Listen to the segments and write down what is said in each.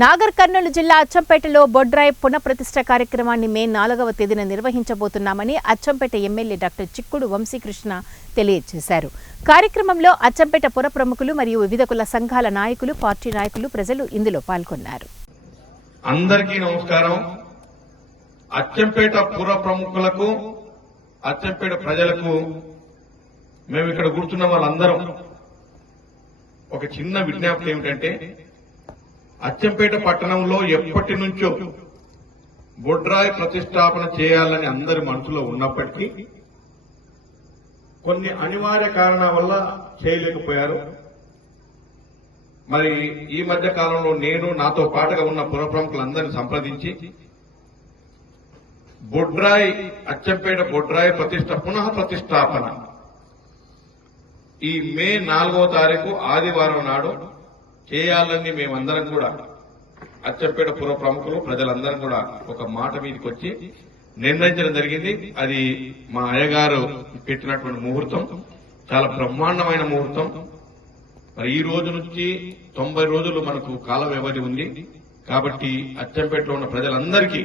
నాగర్ కర్నూలు జిల్లా అచ్చంపేటలో బొడ్రాయి పునఃప్రతిష్ఠ కార్యక్రమాన్ని మే 4వ తేదీన నిర్వహించబోతున్నామని అచ్చంపేట ఎమ్మెల్యే డాక్టర్ చిక్కుడు వంశీకృష్ణ తెలియజేశారు. కార్యక్రమంలో అచ్చంపేట పుర ప్రముఖులు మరియు వివిధ కుల సంఘాల నాయకులు, పార్టీ నాయకులు, ప్రజలు ఇందులో పాల్గొన్నారు. అందరికీ నమస్కారం. అచ్చంపేట పుర ప్రముఖులకు, అచ్చంపేట ప్రజలకు మేము ఇక్కడ కూర్చున్న వాళ్ళందరం ఒక చిన్న విజ్ఞప్తి ఏమిటంటే, అచ్చంపేట పట్టణంలో ఎప్పటి నుంచో బొడ్రాయి ప్రతిష్టాపన చేయాలని అందరి మనసులో ఉన్నప్పటికీ కొన్ని అనివార్య కారణాల వల్ల చేయలేకపోయారు. మరి ఈ మధ్య కాలంలో నేను, నాతో పాటుగా ఉన్న పుర ప్రముఖులందరినీ సంప్రదించి అచ్చంపేట బొడ్రాయి పునః ప్రతిష్టాపన ఈ మే 4వ తారీఖు ఆదివారం నాడు చేయాలని మేమందరం కూడా, అచ్చంపేట పుర ప్రముఖులు, ప్రజలందరం కూడా ఒక మాట మీదకి వచ్చి నిర్ణయించడం జరిగింది. అది మా అయ్యగారు పెట్టినటువంటి ముహూర్తం, చాలా బ్రహ్మాండమైన ముహూర్తం. మరి ఈ రోజు నుంచి 90 రోజులు మనకు కాల వ్యవధి ఉంది. కాబట్టి అచ్చంపేటలో ఉన్న ప్రజలందరికీ,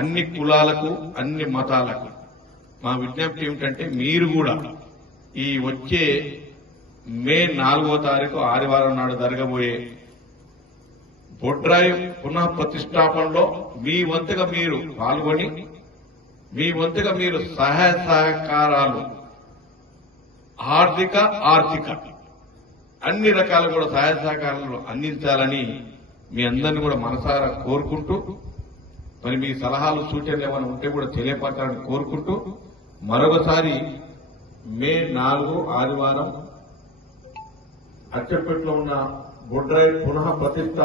అన్ని కులాలకు, అన్ని మతాలకు మా విజ్ఞప్తి ఏమిటంటే, మీరు కూడా ఈ వచ్చే మే 4వ తారీఖు ఆదివారం నాడు జరగబోయే బొడ్రాయి పునః ప్రతిష్టాపనలో మీ వంతుగా మీరు పాల్గొని, మీ వంతుగా మీరు సహాయ సహకారాలు, ఆర్థిక అన్ని రకాలు కూడా సహాయ సహకారాలు అందించాలని మీ అందరినీ కూడా మనసారా కోరుకుంటూ, మరి మీ సలహాలు, సూచనలు ఏమైనా ఉంటే కూడా తెలియపరచాలని కోరుకుంటూ, మరొకసారి మే 4 ఆదివారం అచ్చంపేటలో ఉన్న బొడ్రాయి పునః ప్రతిష్ట